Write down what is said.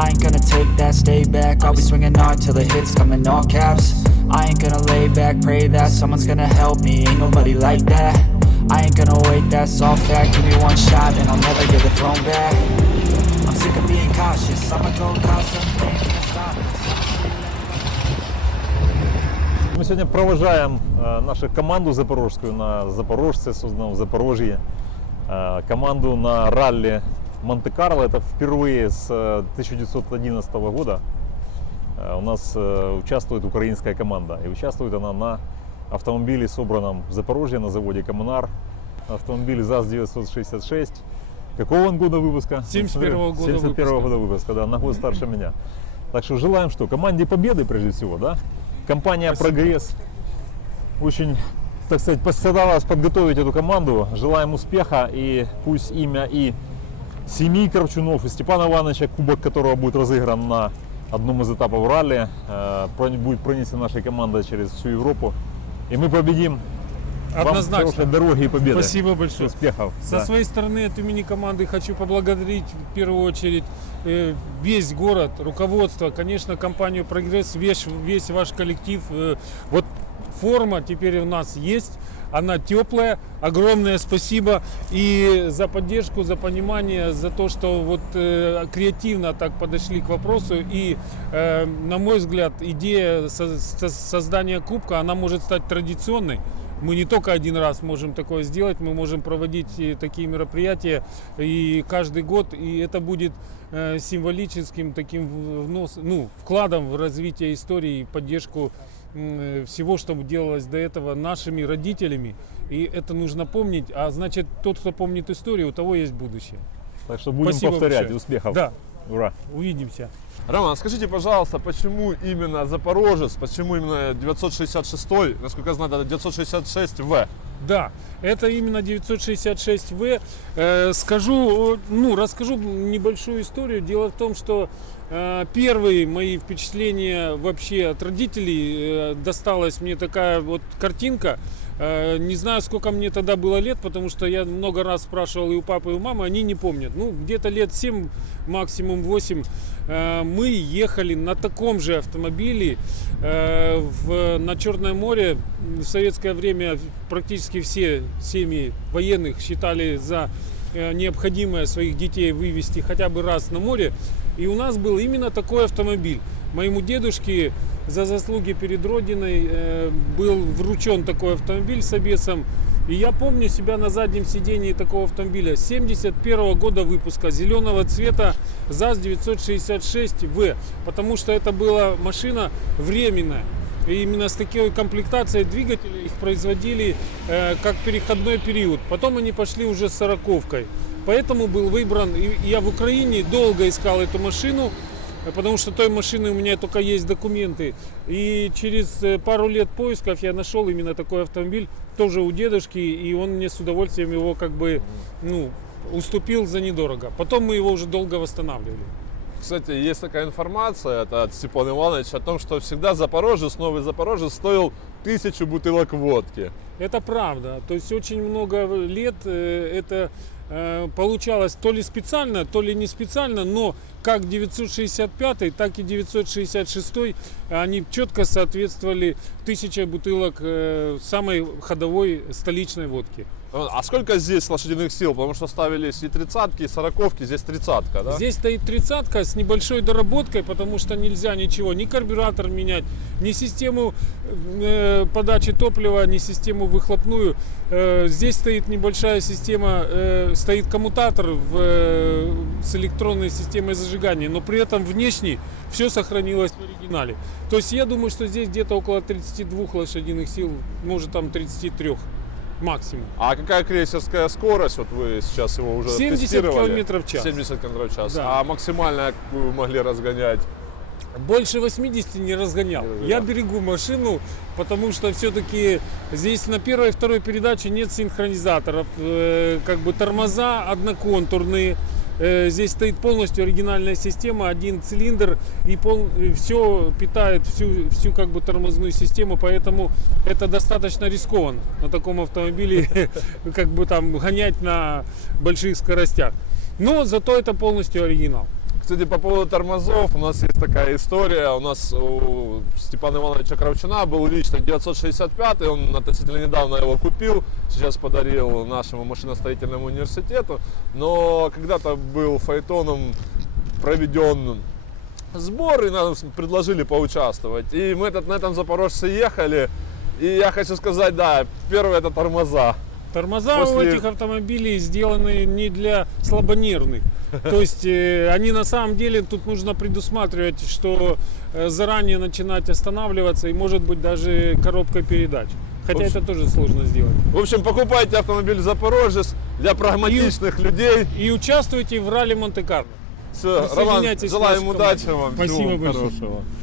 I ain't gonna take that, stay back, I'll be swinging hard till the hits come in all caps I ain't gonna lay back, pray that someone's gonna help me, ain't nobody like that I ain't gonna wait, that's all fact, give me one shot and I'll never get the throne back I'm sick of being cautious, I'ma go cause something, can't stop this Ми сьогодні проважаємо е, нашу команду запорожську на Запорожце, создану в Запорожье. Э, Команду на ралли Монте-Карло. Это впервые с э, 1911 года э, у нас э, участвует украинская команда. И участвует она на автомобиле, собранном в Запорожье на заводе Коммунар. Автомобиль ЗАЗ-966. Какого он года выпуска? 71-го года 71 выпуска. года выпуска, да, на год старше меня. Так что желаем что? Команде победы прежде всего, да? Компания Спасибо. «Прогресс» очень, так сказать, постаралась подготовить эту команду. Желаем успеха и пусть имя и семьи Кравчунов, и Степана Ивановича, кубок которого будет разыгран на одном из этапов ралли, э, будет пронесен нашей командой через всю Европу. И мы победим. Вам Однозначно. хорошей дороги и победы. Спасибо большое. Успехов. Со Да. своей стороны от имени команды хочу поблагодарить в первую очередь э, весь город, руководство, конечно, компанию «Прогресс», весь, весь ваш коллектив. Э, Вот форма теперь у нас есть, она теплая. Огромное спасибо и за поддержку, за понимание, за то, что вот э, креативно так подошли к вопросу. И, э, на мой взгляд, идея со- со- создания кубка, она может стать традиционной. Мы не только один раз можем такое сделать, мы можем проводить и такие мероприятия и каждый год, и это будет э, символическим таким внос, ну, вкладом в развитие истории и поддержку э, всего, что делалось до этого нашими родителями. И это нужно помнить, а значит, тот, кто помнит историю, у того есть будущее. Так что будем Спасибо повторять. большое. Успехов. Да, Ура. увидимся. Роман, скажите, пожалуйста, почему именно Запорожец, почему именно 966, насколько я знаю, это 966В? Да, это именно 966В. Э, скажу, ну, расскажу небольшую историю. Дело в том, что э, первые мои впечатления вообще от родителей э, досталась мне такая вот картинка. Э, не знаю, сколько мне тогда было лет, потому что я много раз спрашивал и у папы, и у мамы, они не помнят. Ну, где-то лет 7, максимум 8, э, мы ехали на таком же автомобиле э, в, на Черное море. В советское время практически все семьи военных считали за э, необходимое своих детей вывести хотя бы раз на море. И у нас был именно такой автомобиль. Моему дедушке за заслуги перед Родиной э, был вручен такой автомобиль с обесом. И я помню себя на заднем сидении такого автомобиля 71 года выпуска, зеленого цвета ЗАЗ-966В, потому что это была машина временная. И именно с такой комплектацией двигателей их производили э, как переходной период. Потом они пошли уже с сороковкой. Поэтому был выбран, и я в Украине долго искал эту машину, потому что той машины у меня только есть документы. И через э, пару лет поисков я нашел именно такой автомобиль, тоже у дедушки, и он мне с удовольствием его как бы, ну, уступил за недорого. Потом мы его уже долго восстанавливали. Кстати, есть такая информация это от Степана Ивановича о том, что всегда Запорожец, новый Запорожец стоил тысячу бутылок водки. Это правда. То есть очень много лет э, это получалось то ли специально, то ли не специально, но как 965, так и 966 они четко соответствовали тысяче бутылок э, самой ходовой столичной водки. А сколько здесь лошадиных сил? Потому что ставились и тридцатки, и сороковки, здесь тридцатка, да? Здесь стоит тридцатка с небольшой доработкой, потому что нельзя ничего, ни карбюратор менять, ни систему э, подачи топлива, ни систему выхлопную. Э, здесь стоит небольшая система, э, стоит коммутатор в, э, с электронной системой зажигания, но при этом внешне все сохранилось в оригинале. То есть я думаю, что здесь где-то около 32 лошадиных сил, может там 33 максимум. А какая крейсерская скорость? Вот вы сейчас его уже 70 тестировали. километров в час. 70 км в час. Да. А максимально вы могли разгонять? больше 80 не разгонял. Я берегу машину, потому что все-таки здесь на первой и второй передаче нет синхронизаторов. Э, Как бы тормоза одноконтурные. Э, Здесь стоит полностью оригинальная система, один цилиндр и пол, все питает всю, всю как бы тормозную систему, поэтому это достаточно рискованно на таком автомобиле как бы там гонять на больших скоростях. Но зато это полностью оригинал. Кстати, по поводу тормозов, у нас есть такая история. У нас у Степана Ивановича Кравчуна был лично 965, он относительно недавно его купил, сейчас подарил нашему машиностроительному университету. Но когда-то был файтоном проведен сбор, и нам предложили поучаствовать. И мы этот, на этом Запорожце ехали. И я хочу сказать, да, первое это тормоза. Тормоза у После- этих автомобилей сделаны не для слабонервных. То есть э, они на самом деле тут нужно предусматривать, что э, заранее начинать останавливаться и может быть даже коробка передач. Хотя общем- это тоже сложно сделать. В общем, покупайте автомобиль Запорожец для прагматичных людей. И участвуйте в ралли Монте-Карло. Все, Роман, желаем удачи вам. всего Спасибо большое. хорошего.